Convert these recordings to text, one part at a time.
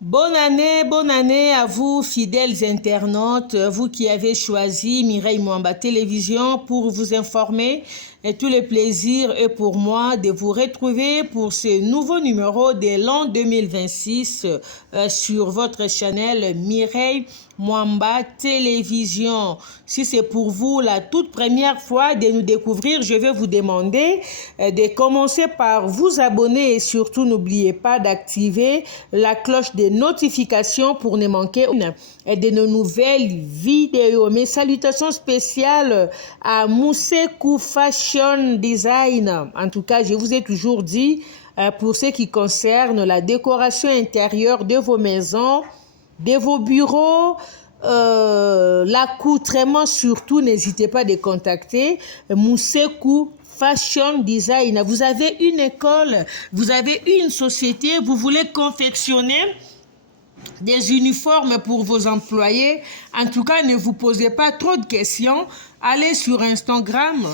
Bonne année à vous, fidèles internautes, vous qui avez choisi Mireille Mwamba Télévision pour vous informer. Et tout le plaisir est pour moi de vous retrouver pour ce nouveau numéro de l'an 2026 sur votre chaîne Mireille Mwamba Télévision. Si c'est pour vous la toute première fois de nous découvrir, je vais vous demander de commencer par vous abonner et surtout n'oubliez pas d'activer la cloche de notification pour ne manquer de nos nouvelles vidéos. Mes salutations spéciales à Moussekou Fashion Design. En tout cas, je vous ai toujours dit, pour ce qui concerne la décoration intérieure de vos maisons, de vos bureaux, l'accoutrement surtout, n'hésitez pas à les contacter. Moussekou Fashion Design. Vous avez une école, vous avez une société, vous voulez confectionner des uniformes pour vos employés. En tout cas, ne vous posez pas trop de questions. Allez sur Instagram,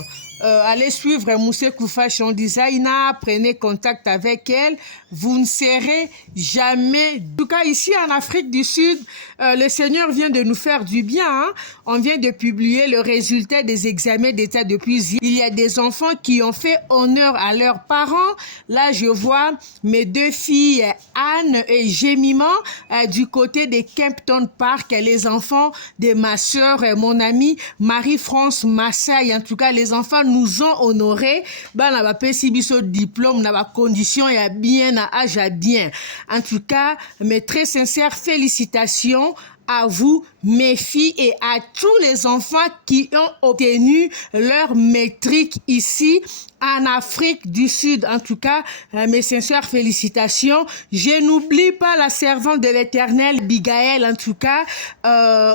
allez suivre Moussekou Fashion Designer, prenez contact avec elle. Vous ne serez jamais... En tout cas, ici en Afrique du Sud, le Seigneur vient de nous faire du bien. Hein? On vient de publier le résultat des examens d'État depuis hier. Il y a des enfants qui ont fait honneur à leurs parents. Là, je vois mes deux filles, Anne et Jemima, du côté de Kempton Park, les enfants de ma soeur et mon amie Marie-France Massaï. En tout cas, les enfants nous ont honorés. Ben, on a pas de diplôme, on a condition et bien à âge à bien. En tout cas, mes très sincères félicitations à vous, mes filles, et à tous les enfants qui ont obtenu leur métrique ici en Afrique du Sud. En tout cas, mes sincères félicitations. Je n'oublie pas la servante de l'Éternel, Bigaël, en tout cas,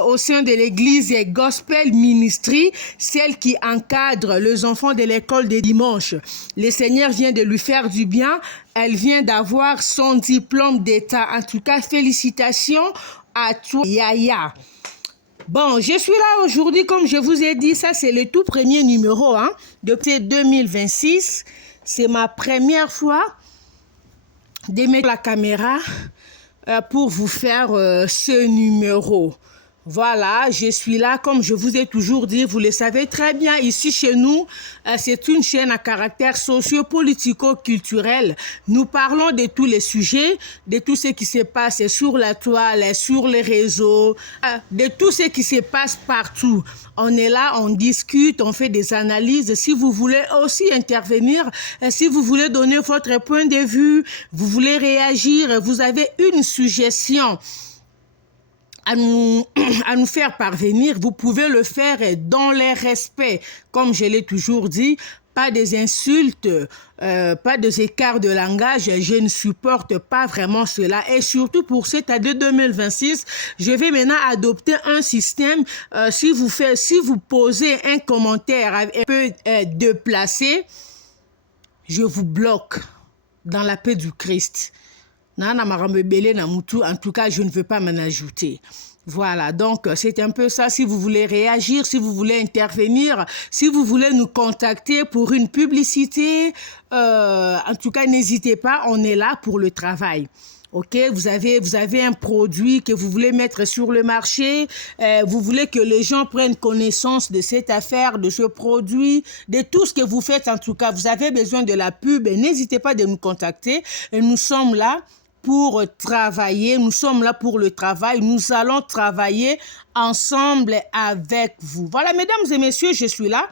au sein de l'église Gospel Ministry, celle qui encadre les enfants de l'école des dimanches. Le Seigneur vient de lui faire du bien. Elle vient d'avoir son diplôme d'État. En tout cas, félicitations à toi, Yaya. Bon, je suis là aujourd'hui, comme je vous ai dit, ça c'est le tout premier numéro depuis 2026. C'est ma première fois de mettre la caméra pour vous faire ce numéro. Voilà, je suis là, comme je vous ai toujours dit, vous le savez très bien, ici chez nous, c'est une chaîne à caractère socio-politico-culturel. Nous parlons de tous les sujets, de tout ce qui se passe sur la toile, sur les réseaux, de tout ce qui se passe partout. On est là, on discute, on fait des analyses. Si vous voulez aussi intervenir, si vous voulez donner votre point de vue, vous voulez réagir, vous avez une suggestion à nous faire parvenir, vous pouvez le faire dans les respects. Comme je l'ai toujours dit, pas des insultes, pas des écarts de langage, je ne supporte pas vraiment cela. Et surtout pour cette année 2026, je vais maintenant adopter un système, si vous posez un commentaire un peu déplacé, je vous bloque dans la paix du Christ. En tout cas, je ne veux pas m'en ajouter. Voilà, donc c'est un peu ça. Si vous voulez réagir, si vous voulez intervenir, si vous voulez nous contacter pour une publicité, en tout cas, n'hésitez pas, on est là pour le travail. Ok, vous avez un produit que vous voulez mettre sur le marché, vous voulez que les gens prennent connaissance de cette affaire, de ce produit, de tout ce que vous faites. En tout cas, vous avez besoin de la pub, n'hésitez pas de nous contacter. Et nous sommes là pour travailler, nous sommes là pour le travail, nous allons travailler ensemble avec vous. Voilà, mesdames et messieurs, je suis là.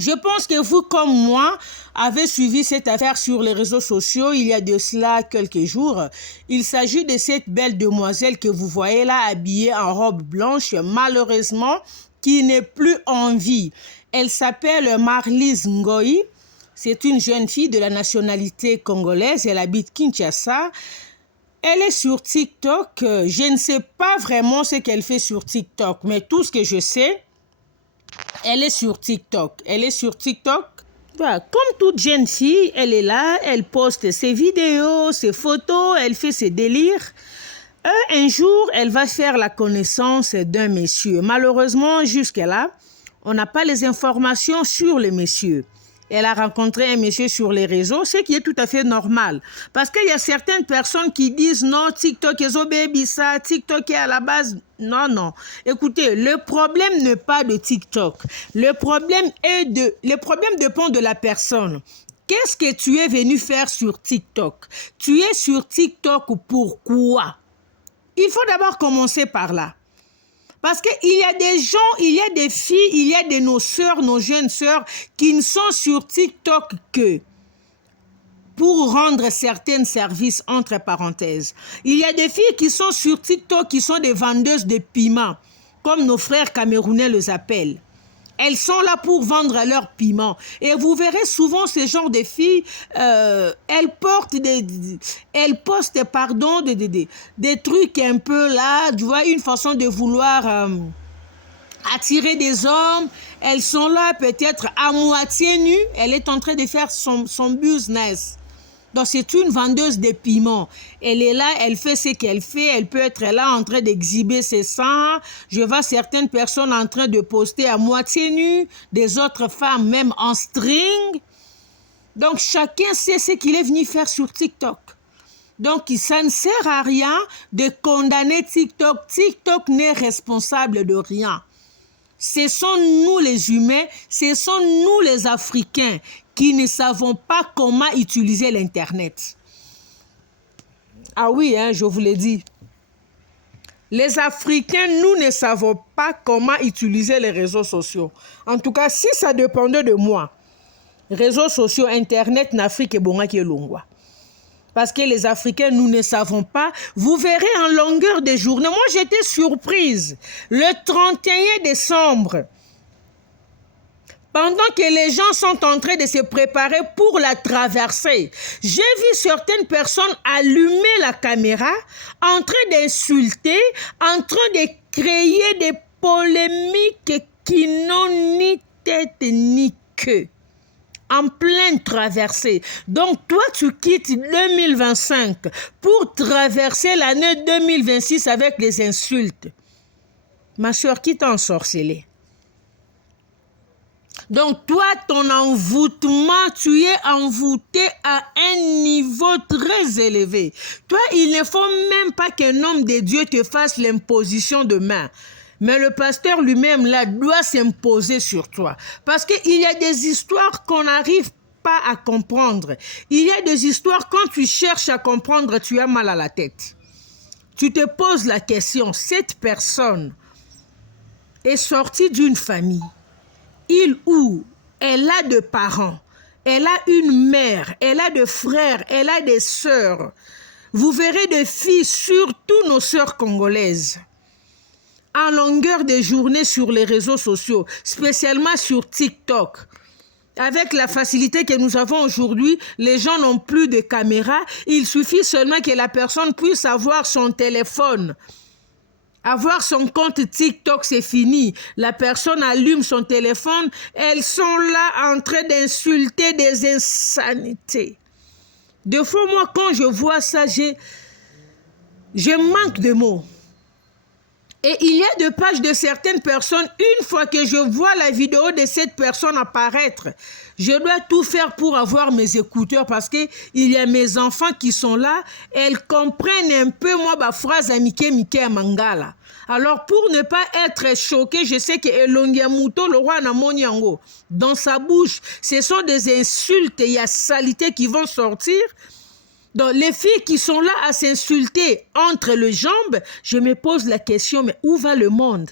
Je pense que vous, comme moi, avez suivi cette affaire sur les réseaux sociaux il y a de cela quelques jours. Il s'agit de cette belle demoiselle que vous voyez là, habillée en robe blanche, malheureusement, qui n'est plus en vie. Elle s'appelle Marlise Ngoï. C'est une jeune fille de la nationalité congolaise. Elle habite Kinshasa. Elle est sur TikTok. Je ne sais pas vraiment ce qu'elle fait sur TikTok, mais tout ce que je sais, elle est sur TikTok. Elle est sur TikTok. Voilà. Comme toute jeune fille, elle est là. Elle poste ses vidéos, ses photos. Elle fait ses délires. Un jour, elle va faire la connaissance d'un monsieur. Malheureusement, jusqu'à là, on n'a pas les informations sur le monsieur. elle a rencontré un monsieur sur les réseaux, ce qui est tout à fait normal. Parce qu'il y a certaines personnes qui disent non, TikTok est baby ça, TikTok est à la base. Non, non. Écoutez, le problème n'est pas de TikTok. Le problème dépend de la personne. Qu'est-ce que tu es venu faire sur TikTok? Tu es sur TikTok pourquoi? Il faut d'abord commencer par là. Parce qu'il y a des gens, il y a des filles, il y a nos sœurs, nos jeunes sœurs qui ne sont sur TikTok que pour rendre certains services, entre parenthèses. Il y a des filles qui sont sur TikTok qui sont des vendeuses de piments, comme nos frères camerounais les appellent. Elles sont là pour vendre leurs piments. Et vous verrez souvent ce genre de filles, elles postent des trucs un peu là, tu vois, une façon de vouloir attirer des hommes. Elles sont là peut-être à moitié nues. Elle est en train de faire son business. Donc, c'est une vendeuse de piments. Elle est là, elle fait ce qu'elle fait. Elle peut être là en train d'exhiber ses seins. Je vois certaines personnes en train de poster à moitié nues, des autres femmes même en string. Donc, chacun sait ce qu'il est venu faire sur TikTok. Donc, ça ne sert à rien de condamner TikTok. TikTok n'est responsable de rien. Ce sont nous les humains, ce sont nous les Africains qui ne savons pas comment utiliser l'Internet. Ah oui, hein, je vous l'ai dit. Les Africains, nous ne savons pas comment utiliser les réseaux sociaux. En tout cas, si ça dépendait de moi, réseaux sociaux, Internet, n'Afrique et Bongaki et Longwa. Parce que les Africains, nous ne savons pas. Vous verrez en longueur de journée. Moi, j'étais surprise. Le 31 décembre, pendant que les gens sont en train de se préparer pour la traversée, j'ai vu certaines personnes allumer la caméra, en train d'insulter, en train de créer des polémiques qui n'ont ni tête ni queue. En pleine traversée. Donc, toi, tu quittes 2025 pour traverser l'année 2026 avec les insultes. Ma soeur, qui t'a ensorcelé? Donc, toi, ton envoûtement, tu es envoûté à un niveau très élevé. Toi, il ne faut même pas qu'un homme de Dieu te fasse l'imposition de main. Mais le pasteur lui-même, là, doit s'imposer sur toi. Parce qu'il y a des histoires qu'on n'arrive pas à comprendre. Il y a des histoires, quand tu cherches à comprendre, tu as mal à la tête. Tu te poses la question, cette personne est sortie d'une famille. Il ou elle a des parents, elle a une mère, elle a des frères, elle a des sœurs. Vous verrez des filles, surtout nos sœurs congolaises, en longueur de journée sur les réseaux sociaux, spécialement sur TikTok. Avec la facilité que nous avons aujourd'hui, les gens n'ont plus de caméra. Il suffit seulement que la personne puisse avoir son téléphone. Avoir son compte TikTok, c'est fini. La personne allume son téléphone. Elles sont là en train d'insulter des insanités. Des fois, moi, quand je vois ça, je manque de mots. Et il y a des pages de certaines personnes, une fois que je vois la vidéo de cette personne apparaître, je dois tout faire pour avoir mes écouteurs parce qu'il y a mes enfants qui sont là, elles comprennent un peu moi ma phrase à Mike Mangala. Alors pour ne pas être choqué, je sais que Elongiamuto, le roi Namonyango, dans sa bouche, ce sont des insultes et il y a salité qui vont sortir. Donc, les filles qui sont là à s'insulter entre les jambes, je me pose la question, mais où va le monde?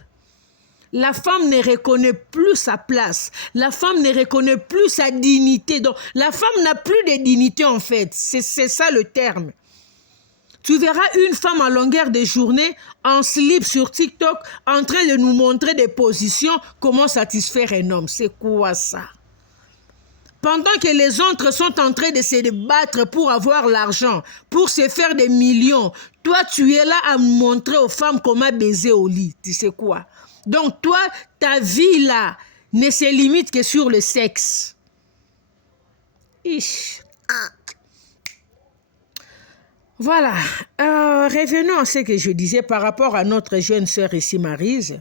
La femme ne reconnaît plus sa place. La femme ne reconnaît plus sa dignité. Donc, la femme n'a plus de dignité, en fait. C'est ça le terme. Tu verras une femme à longueur de journée en slip sur TikTok en train de nous montrer des positions, comment satisfaire un homme. C'est quoi ça? Pendant que les autres sont en train de se battre pour avoir l'argent, pour se faire des millions, toi, tu es là à montrer aux femmes comment baiser au lit. Tu sais quoi? Donc, toi, ta vie, là, ne se limite que sur le sexe. Voilà. Revenons à ce que je disais par rapport à notre jeune sœur ici, Maryse.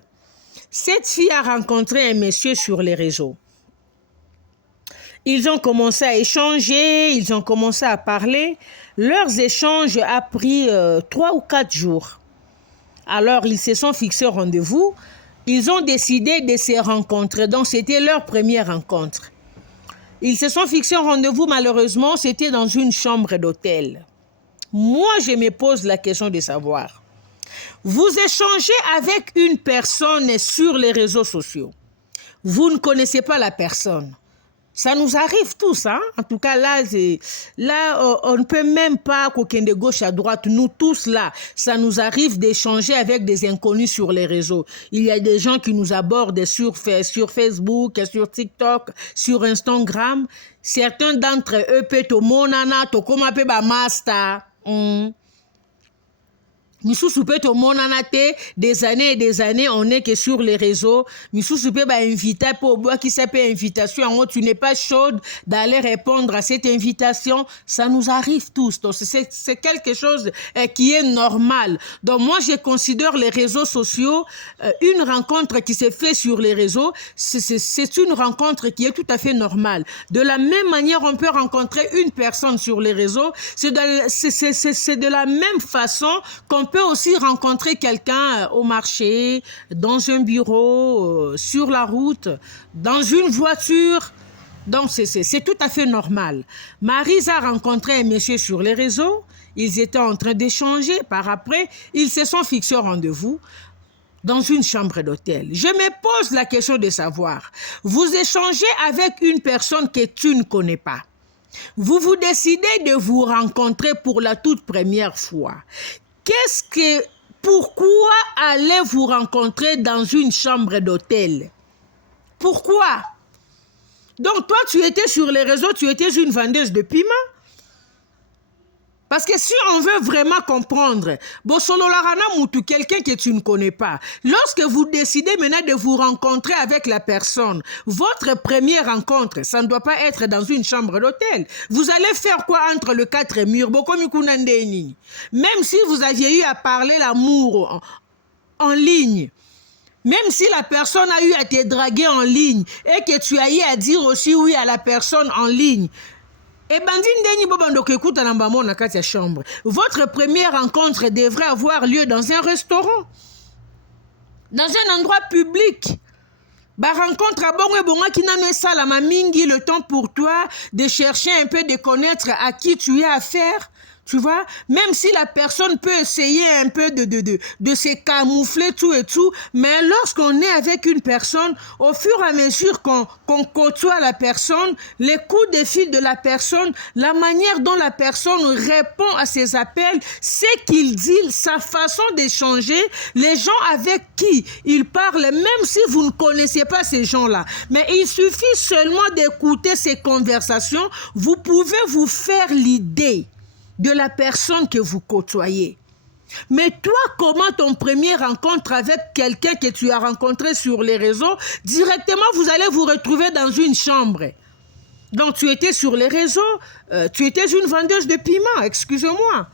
Cette fille a rencontré un monsieur sur les réseaux. Ils ont commencé à échanger, ils ont commencé à parler. Leurs échanges a pris 3 ou 4 jours. Alors, ils se sont fixés au rendez-vous. Ils ont décidé de se rencontrer. Donc, c'était leur première rencontre. Ils se sont fixés au rendez-vous. Malheureusement, c'était dans une chambre d'hôtel. Moi, je me pose la question de savoir. Vous échangez avec une personne sur les réseaux sociaux. Vous ne connaissez pas la personne. Ça nous arrive tous, hein? En tout cas, là, on ne peut même pas qu'aucun de gauche à droite. Nous tous, là, ça nous arrive d'échanger avec des inconnus sur les réseaux. Il y a des gens qui nous abordent sur Facebook, sur TikTok, sur Instagram. Certains d'entre eux peuvent au monana, to koma pe ba master. Misusu peut au monanate des années et des années, on n'est que sur les réseaux. Misusu peut inviter pour boire qui s'appelle invitation. Tu n'es pas chaude d'aller répondre à cette invitation. Ça nous arrive tous. Donc c'est quelque chose qui est normal. Donc moi je considère les réseaux sociaux une rencontre qui se fait sur les réseaux. C'est une rencontre qui est tout à fait normale. De la même manière, on peut rencontrer une personne sur les réseaux. C'est de la même façon qu'on peut aussi rencontrer quelqu'un au marché, dans un bureau, sur la route, dans une voiture. Donc, c'est tout à fait normal. Maryse a rencontré un monsieur sur les réseaux. Ils étaient en train d'échanger. Par après, ils se sont fixés au rendez-vous dans une chambre d'hôtel. Je me pose la question de savoir, vous échangez avec une personne que tu ne connais pas. Vous décidez de vous rencontrer pour la toute première fois. Pourquoi allez-vous rencontrer dans une chambre d'hôtel? Pourquoi? Donc toi, tu étais sur les réseaux, tu étais une vendeuse de piment. Parce que si on veut vraiment comprendre, quelqu'un que tu ne connais pas, lorsque vous décidez maintenant de vous rencontrer avec la personne, votre première rencontre, ça ne doit pas être dans une chambre d'hôtel. Vous allez faire quoi entre les 4 murs? Même si vous aviez eu à parler l'amour en ligne, même si la personne a eu à te draguer en ligne et que tu as eu à dire aussi oui à la personne en ligne, votre première rencontre devrait avoir lieu dans un restaurant, dans un endroit public. Rencontre à qui n'a pas mingi le temps pour toi de chercher un peu de connaître à qui tu as affaire. Tu vois, même si la personne peut essayer un peu de se camoufler tout et tout, mais lorsqu'on est avec une personne, au fur et à mesure qu'on côtoie la personne, les coups de fil de la personne, la manière dont la personne répond à ses appels, ce qu'il dit, sa façon d'échanger, les gens avec qui il parle, même si vous ne connaissez pas ces gens-là. Mais il suffit seulement d'écouter ces conversations, vous pouvez vous faire l'idée de la personne que vous côtoyez. Mais toi, comment ton premier rencontre avec quelqu'un que tu as rencontré sur les réseaux, directement vous allez vous retrouver dans une chambre. Donc tu étais sur les réseaux, tu étais une vendeuse de piment, excusez-moi.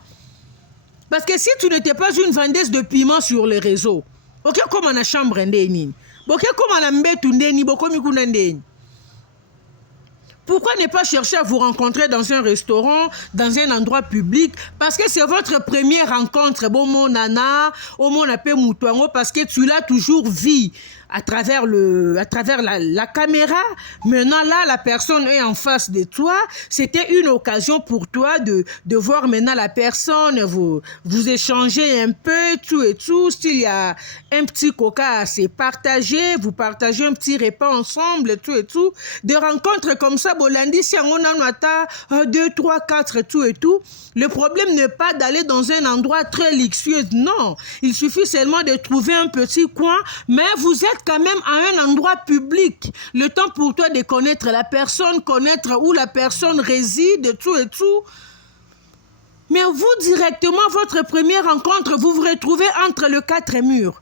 Parce que si tu n'étais pas une vendeuse de piment sur les réseaux, ok, comment la chambre ndeni, ok, comment la mbetu ndeni, bokomi kuna ndeni. Pourquoi ne pas chercher à vous rencontrer dans un restaurant, dans un endroit public? Parce que c'est votre première rencontre. Bon, mon nana, au mon appel moutouango, parce que tu l'as toujours vu à travers la caméra. Maintenant, là, la personne est en face de toi. C'était une occasion pour toi de voir maintenant la personne. Vous échangez un peu, tout et tout. S'il y a un petit coca à se partager, vous partagez un petit repas ensemble, tout et tout. Des rencontres comme ça, Bolandi, si on a 2, 3, 4, tout et tout. Le problème n'est pas d'aller dans un endroit très luxueux, non. Il suffit seulement de trouver un petit coin, mais vous êtes quand même à un endroit public. Le temps pour toi de connaître la personne, connaître où la personne réside, tout et tout. Mais vous, directement, votre première rencontre, vous vous retrouvez entre les 4 murs.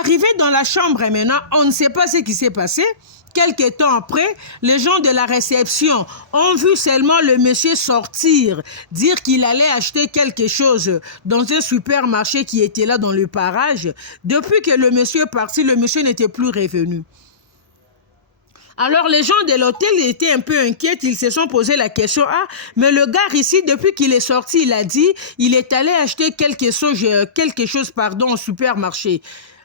Arrivé dans la chambre maintenant, on ne sait pas ce qui s'est passé. Quelque temps après, les gens de la réception ont vu seulement le monsieur sortir, dire qu'il allait acheter quelque chose dans un supermarché qui était là dans le parage. Depuis que le monsieur est parti, le monsieur n'était plus revenu. Alors les gens de l'hôtel étaient un peu inquiets, ils se sont posé la question, ah, mais le gars ici, depuis qu'il est sorti, il a dit, il est allé acheter quelque chose, au supermarché.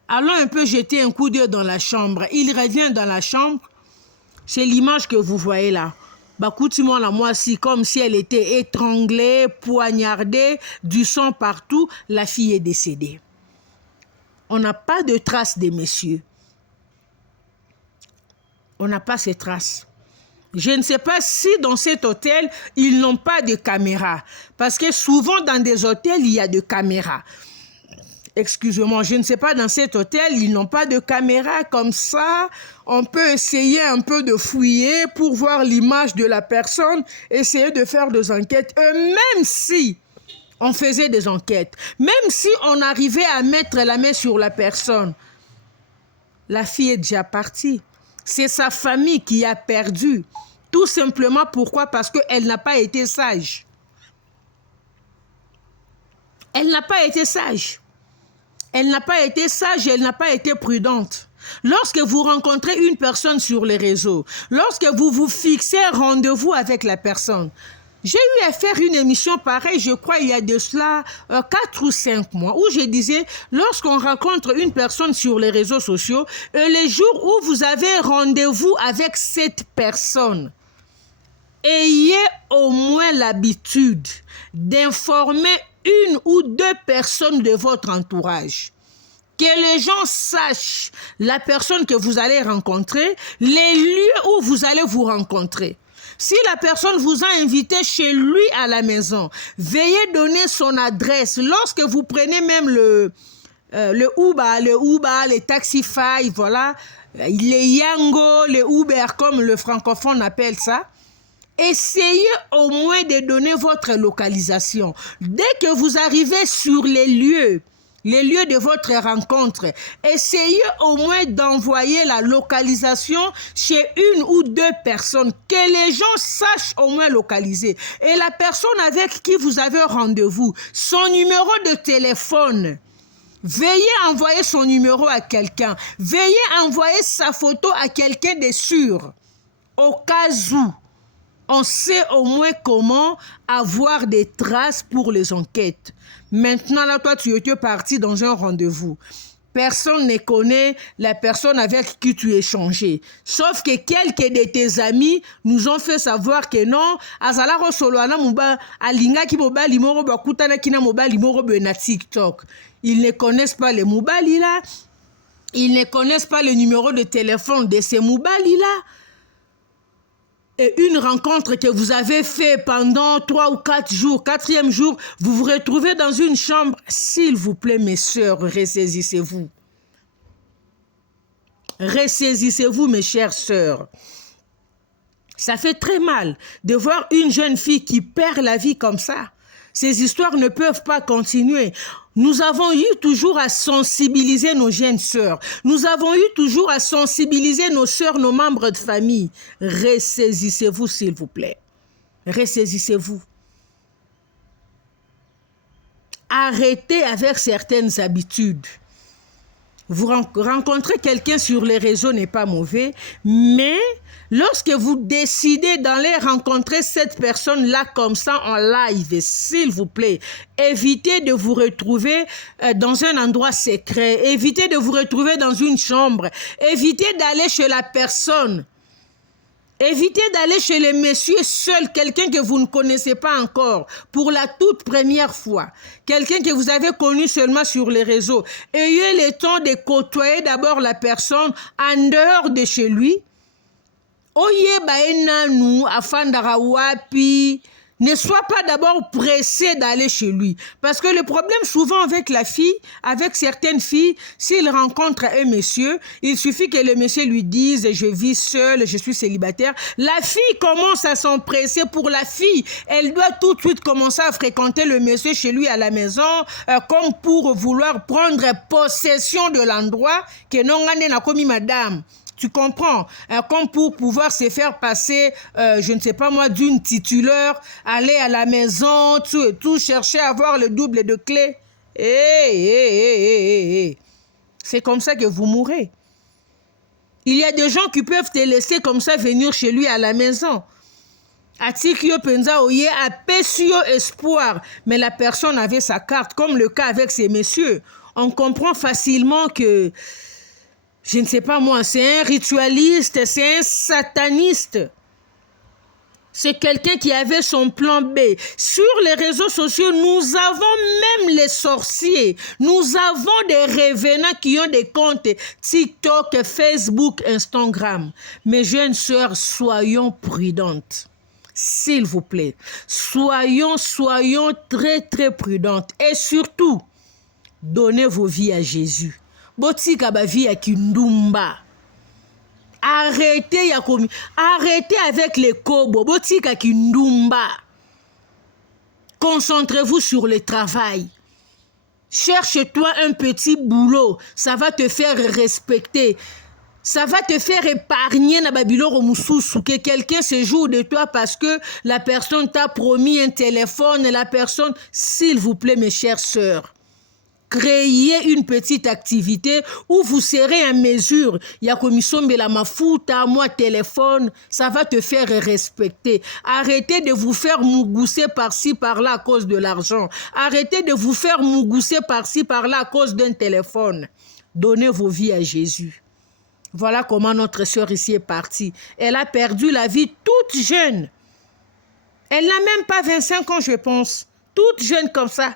Allons un peu jeter un coup d'œil dans la chambre. Il revient dans la chambre, c'est l'image que vous voyez là. Bakoutiment la moi si comme si elle était étranglée, poignardée, du sang partout, la fille est décédée. On n'a pas de traces des messieurs. On n'a pas ces traces. Je ne sais pas si dans cet hôtel, ils n'ont pas de caméra. Parce que souvent dans des hôtels, il y a de caméras. Excusez-moi, je ne sais pas, dans cet hôtel, ils n'ont pas de caméra comme ça. On peut essayer un peu de fouiller pour voir l'image de la personne, essayer de faire des enquêtes. Et même si on faisait des enquêtes, même si on arrivait à mettre la main sur la personne, la fille est déjà partie. C'est sa famille qui a perdu. Tout simplement pourquoi? Parce qu'elle n'a pas été sage. Elle n'a pas été sage. Elle n'a pas été sage, elle n'a pas été prudente. Lorsque vous rencontrez une personne sur les réseaux, lorsque vous vous fixez rendez-vous avec la personne, j'ai eu à faire une émission pareille, je crois, il y a de cela 4 ou 5 mois, où je disais, lorsqu'on rencontre une personne sur les réseaux sociaux, les jours où vous avez rendez-vous avec cette personne, ayez au moins l'habitude d'informer une ou deux personnes de votre entourage. Que les gens sachent la personne que vous allez rencontrer, les lieux où vous allez vous rencontrer. Si la personne vous a invité chez lui à la maison, veuillez donner son adresse. Lorsque vous prenez même le Uber, les Taxify, voilà, les Yango, les Uber comme le francophone appelle ça, essayez au moins de donner votre localisation. Dès que vous arrivez sur les lieux de votre rencontre, essayez au moins d'envoyer la localisation chez une ou deux personnes, que les gens sachent au moins localiser. Et la personne avec qui vous avez rendez-vous, son numéro de téléphone, veuillez envoyer son numéro à quelqu'un. Veuillez envoyer sa photo à quelqu'un de sûr, au cas où. On sait au moins comment avoir des traces pour les enquêtes. Maintenant, là, toi, tu étais parti dans un rendez-vous. Personne ne connaît la personne avec qui tu échangeais. Sauf que quelques de tes amis nous ont fait savoir que non, azala soloana muba alinga ki moba limoro bakutana kina moba limoro na TikTok. Ils ne connaissent pas les moubali là. Ils ne connaissent pas le numéro de téléphone de ces moubali là. Et une rencontre que vous avez fait pendant 3 ou 4 jours, 4e jour, vous vous retrouvez dans une chambre. S'il vous plaît, mes sœurs, ressaisissez-vous. Ressaisissez-vous, mes chères sœurs. Ça fait très mal de voir une jeune fille qui perd la vie comme ça. Ces histoires ne peuvent pas continuer. Nous avons eu toujours à sensibiliser nos jeunes sœurs. Nous avons eu toujours à sensibiliser nos sœurs, nos membres de famille. Ressaisissez-vous, s'il vous plaît. Ressaisissez-vous. Arrêtez avec certaines habitudes. Vous rencontrez quelqu'un sur les réseaux n'est pas mauvais, mais lorsque vous décidez d'aller rencontrer cette personne-là comme ça en live, s'il vous plaît, évitez de vous retrouver dans un endroit secret, évitez de vous retrouver dans une chambre, évitez d'aller chez la personne. Évitez d'aller chez les messieurs seuls, quelqu'un que vous ne connaissez pas encore, pour la toute première fois. Quelqu'un que vous avez connu seulement sur les réseaux. Ayez le temps de côtoyer d'abord la personne en dehors de chez lui. Oye baenanu afandara wapi. Ne sois pas d'abord pressé d'aller chez lui. Parce que le problème souvent avec la fille, avec certaines filles, s'il rencontre un monsieur, il suffit que le monsieur lui dise « je vis seule, je suis célibataire ». La fille commence à s'empresser. Pour la fille, elle doit tout de suite commencer à fréquenter le monsieur chez lui à la maison, comme pour vouloir prendre possession de l'endroit que non n'a commis madame. Tu comprends? Comme pour pouvoir se faire passer, je ne sais pas moi, d'une titulaire, aller à la maison, tout et tout, chercher à avoir le double de clés. C'est comme ça que vous mourrez. Il y a des gens qui peuvent te laisser comme ça venir chez lui à la maison. Atikio penza oye apesio espoir, mais la personne avait sa carte, comme le cas avec ces messieurs. On comprend facilement que, je ne sais pas moi, c'est un ritualiste, c'est un sataniste. C'est quelqu'un qui avait son plan B. Sur les réseaux sociaux, nous avons même les sorciers. Nous avons des revenants qui ont des comptes TikTok, Facebook, Instagram. Mes jeunes sœurs, soyons prudentes. S'il vous plaît. Soyons très, très prudentes. Et surtout, donnez vos vies à Jésus. Botika ba vie à Kindumba. Arrêtez avec les kobos. Botika Kindumba. Concentrez-vous sur le travail. Cherche-toi un petit boulot. Ça va te faire respecter. Ça va te faire épargner na babiloro mususu que quelqu'un se joue de toi parce que la personne t'a promis un téléphone. La personne, s'il vous plaît, mes chères sœurs, créez une petite activité où vous serez en mesure. Il y a comme la mafuta, moi téléphone, ça va te faire respecter. Arrêtez de vous faire mougousser par-ci, par-là à cause de l'argent. Arrêtez de vous faire mougousser par-ci, par-là à cause d'un téléphone. Donnez vos vies à Jésus. Voilà comment notre sœur ici est partie. Elle a perdu la vie toute jeune. Elle n'a même pas 25 ans, je pense. Toute jeune comme ça.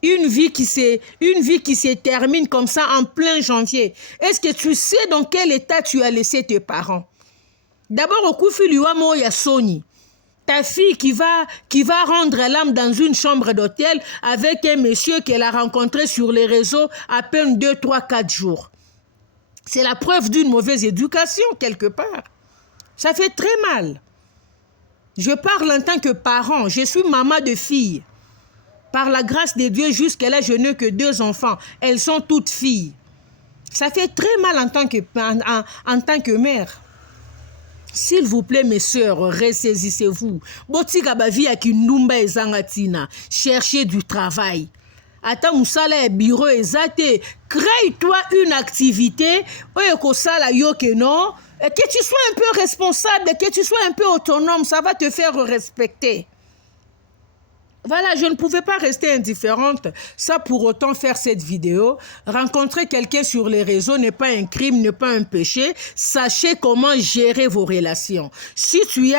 Une vie qui se termine comme ça en plein janvier. Est-ce que tu sais dans quel état tu as laissé tes parents? D'abord, au Kufi-Liwamo, il y a Sony. Ta fille qui va rendre l'âme dans une chambre d'hôtel avec un monsieur qu'elle a rencontré sur les réseaux à peine 2, 3, 4 jours. C'est la preuve d'une mauvaise éducation quelque part. Ça fait très mal. Je parle en tant que parent. Je suis maman de fille. Par la grâce de Dieu, jusqu'à là, je n'ai que 2 enfants. Elles sont toutes filles. Ça fait très mal en tant que mère. S'il vous plaît, mes sœurs, ressaisissez-vous. Botika bavi ya kindumba ezangatina. Cherchez du travail. Ata musala e bureau ezate. Crée-toi une activité. Oyekosala yoke non. Que tu sois un peu responsable, que tu sois un peu autonome, ça va te faire respecter. Voilà, je ne pouvais pas rester indifférente. Ça, pour autant, faire cette vidéo. Rencontrer quelqu'un sur les réseaux n'est pas un crime, n'est pas un péché. Sachez comment gérer vos relations. Si tu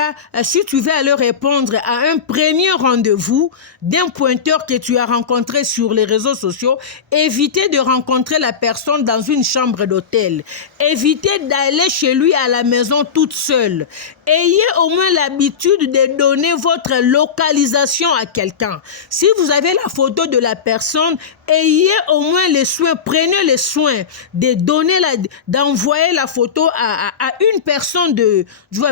veux aller répondre à un premier rendez-vous d'un pointeur que tu as rencontré sur les réseaux sociaux, évitez de rencontrer la personne dans une chambre d'hôtel. Évitez d'aller chez lui à la maison toute seule. Ayez au moins l'habitude de donner votre localisation à quelqu'un. Si vous avez la photo de la personne, ayez au moins les soins, prenez les soins de d'envoyer la photo à une personne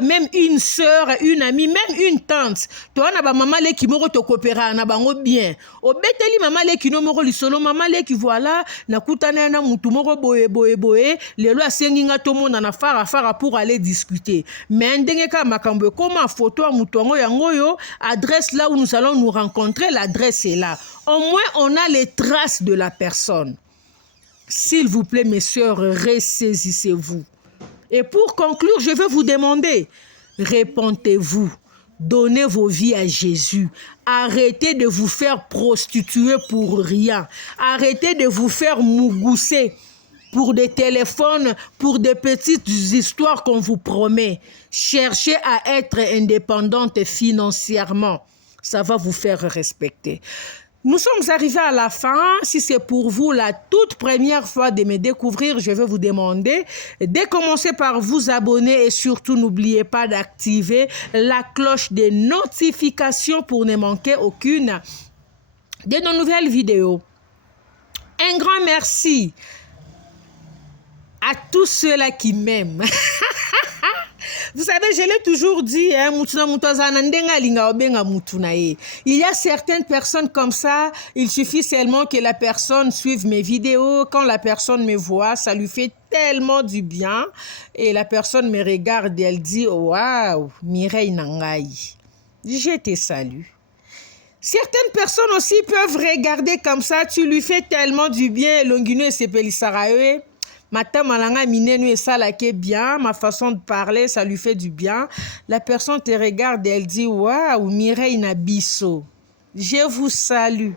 même une sœur, une amie, même une tante. Toi, na ba maman le ki moko to coopéra na bango bien. Obeteli maman le ki no moko lisolo maman le ki voilà na kutana na mutu moko boye lelo asenginga to mona na fara pour aller discuter. Mais ndenge ka makambo comment photo a mutu yango yo adresse là où nous allons nous rencontrer, l'adresse est là. Au moins on a les traces de la personne. S'il vous plaît, mes sœurs, ressaisissez-vous. Et pour conclure, je vais vous demander, répentez-vous, donnez vos vies à Jésus. Arrêtez de vous faire prostituer pour rien. Arrêtez de vous faire mougousser pour des téléphones, pour des petites histoires qu'on vous promet. Cherchez à être indépendante financièrement. Ça va vous faire respecter. Nous sommes arrivés à la fin. Si c'est pour vous la toute première fois de me découvrir, je vais vous demander de commencer par vous abonner et surtout n'oubliez pas d'activer la cloche des notifications pour ne manquer aucune de nos nouvelles vidéos. Un grand merci à tous ceux-là qui m'aiment. Vous savez, je l'ai toujours dit, il y a certaines personnes comme ça, il suffit seulement que la personne suive mes vidéos. Quand la personne me voit, ça lui fait tellement du bien. Et la personne me regarde et elle dit, waouh, Mireille Nangaï, je te salue. Certaines personnes aussi peuvent regarder comme ça, tu lui fais tellement du bien, Longuino et Sepeli Sarae. Mata malanga minenu et ça là qui est bien, ma façon de parler, ça lui fait du bien. La personne te regarde et elle dit waouh, Mireille Nabisso. Je vous salue.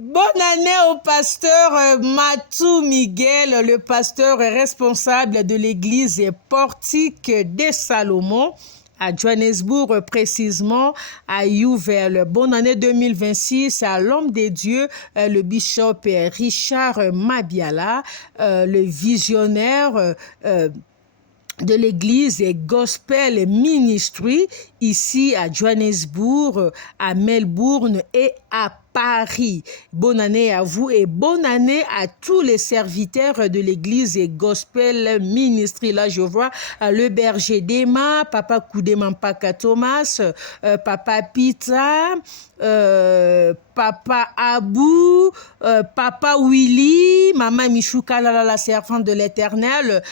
Bonne année au pasteur Matou Miguel, le pasteur responsable de l'église Portique de Salomon à Johannesburg, précisément à Youvel. Bonne année 2026 à l'homme de Dieu, le bishop Richard Mabiala, le visionnaire de l'église Gospel Ministry ici à Johannesburg, à Melbourne et à Paris. Bonne année à vous et bonne année à tous les serviteurs de l'église Gospel Ministry. Là, je vois le berger d'Emma, Papa Koudemampaka Thomas, Papa Pita, Papa Abou, Papa Willy, Maman Michouka, la servante de l'Éternel,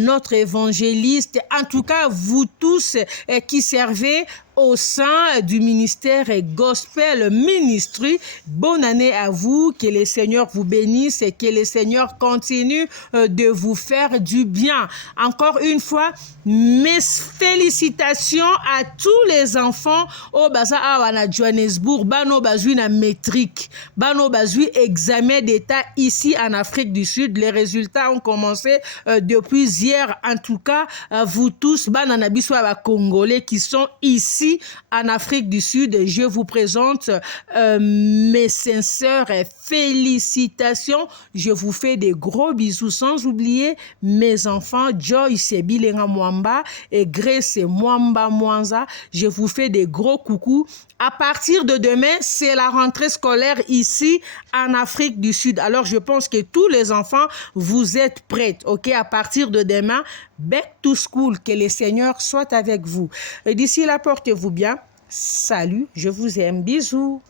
notre évangéliste. En tout cas, vous tous qui servez au sein du ministère Gospel Ministry. Bonne année à vous, que le Seigneur vous bénisse et que le Seigneur continue de vous faire du bien. Encore une fois, mes félicitations à tous les enfants au Baza à Johannesburg, Bano Bazui na métrique, Bano Bazui examen d'État ici en Afrique du Sud. Les résultats ont commencé depuis hier. En tout cas, vous tous, Bananabiswa Congolais qui sont ici en Afrique du Sud, je vous présente mes sincères félicitations. Je vous fais des gros bisous, sans oublier mes enfants Joyce et Bilenga Mwamba et Grace et Mwamba Mwanza. Je vous fais des gros coucous. À partir de demain, c'est la rentrée scolaire ici en Afrique du Sud. Alors, je pense que tous les enfants, vous êtes prêts, ok? À partir de demain, back to school, que le Seigneur soit avec vous. D'ici là, portez-vous bien. Salut, je vous aime. Bisous.